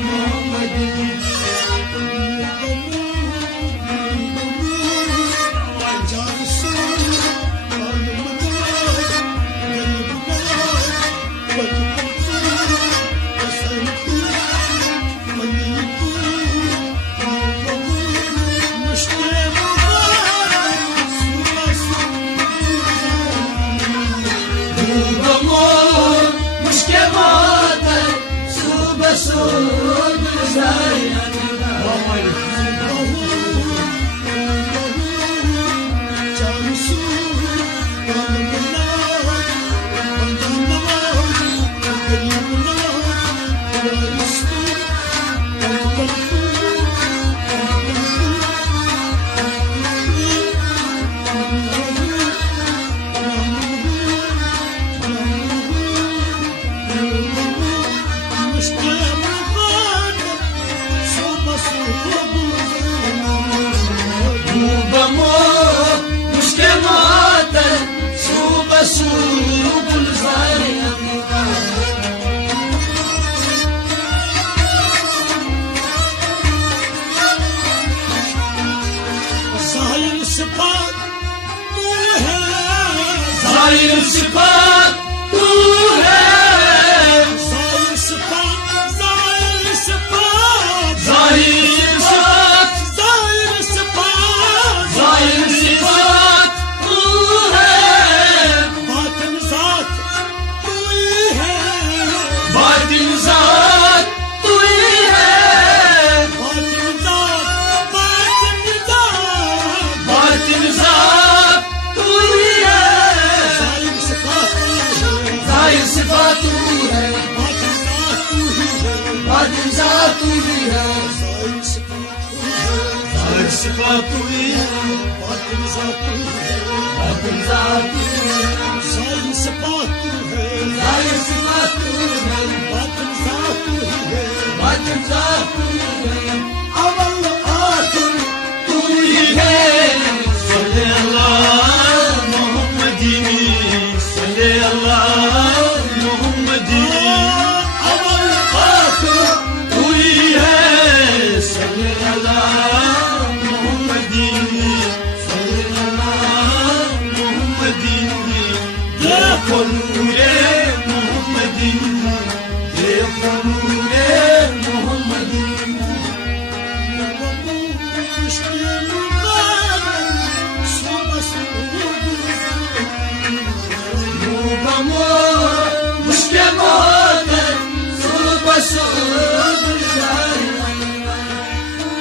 Muhammad जाहिर सिफात तू है, जाहिर सिफात, जाहिर सिफात, जाहिर सिफात, जाहिर सिफात, जाहिर सिफात तू है, बातिन ज़ात तू ही है, बातिन ज़ात तू ही है, बातिन ज़ात, बातिन ज़ात, बातिन ज़ात तू ही है, जाहिर सिफात तू है, जाहिर सिफात तू है, बातिन ज़ात तू ही है, बातिन ज़ात तू ही है, जाहिर सिफात तू ही है, जाहिर सिफात तू ही है, बातिन ज़ात तू ही है, बातिन ज़ात तू ही है, जाहिर सिफात तू है, जाहिर सिफात तू है, बातिन ज़ात तू ही है, बातिन ज़ात तू ही है, अवल आखिर तू ही है। सल्ले अल्लाह मोहम्मदी, सल्ले अल्लाह मोहम्मदी, अवल आखिर तू ही है। सल्ले अल्लाह मोहम्मदी, सल्ले अल्लाह मोहम्मदी, देखो नूरे मोहम्मदी, देखो नूरे मोहम्मदी। मुश्किल मोहब्बत सुबह सुबह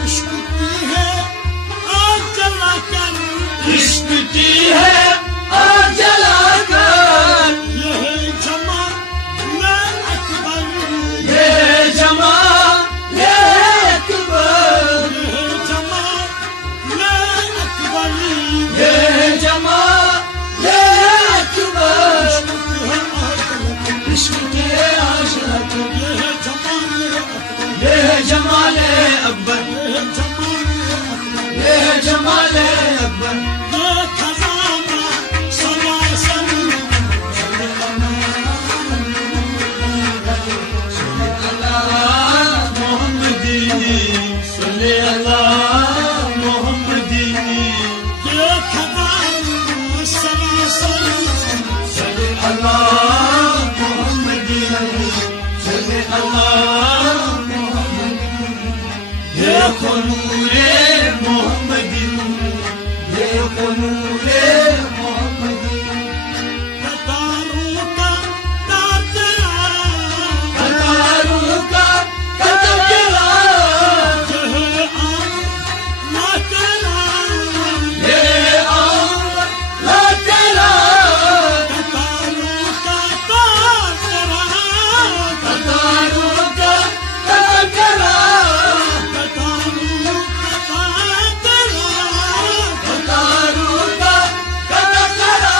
इश्क की है आग जलाकर, इश्क की है आग जलाकर, यह जमा ला अकबर, ये जमा ये अकबर, यह जमा ला अकबर, ये जमा ये अकबर, इश्क की है आग जलाकर, इश्क की है आग जलाकर, यह ये जमाले अकबर, यह जमा ला अकबर, ये जमाले अकबर, ये खजाना सरासर अल्लाह मोहम्मदी, सल्ले अल्लाह मोहम्मदी, ये खजाना सरासर सल्ले अल्लाह मोहम्मदी, सल्ले अल्लाह मोहम्मदी, देखो नूरे मोहम्मदी, देखो नूरे मोहम्मदी, कतारों का तारा, कतारों का कतरा, यह आम ना तेरा, ये आम ला तेरा, कतारों का तारा, कतारों का कतरा, कतारों का तारा, कतारों का कतरा,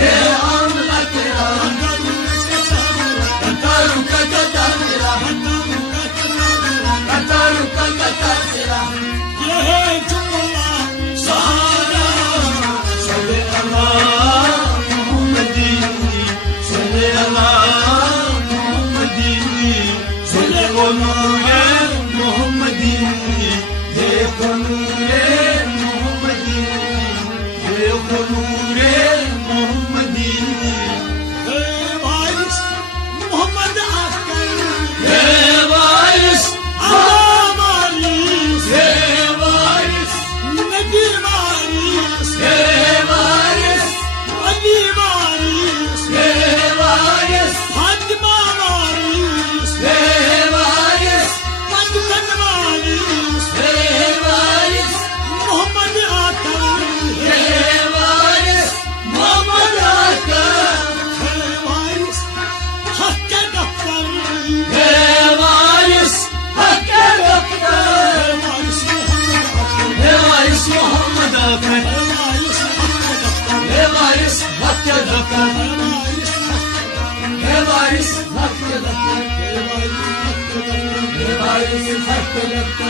ये आम ला तेरा, कतारों का कतरा, कतारों का कतरा, यह जुमला सहारा, सल्ले अल्लाह मोहम्मदी, सल्ले अल्लाह मोहम्मदी, सल्ले वो नूरे मोहम्मदी, देखो नूरे मोहम्मदी, देखो नूरे मोहम्मदी, वारिस मोहम्मद आकर, हे वारिस, वारिस हे वारिस, नबी वारिस, हे वारिस, अली वारिस, हे वारिस, फातिमा वारिस, हे dakika Ne varis hakkı dakika Ne varisin hakkı dakika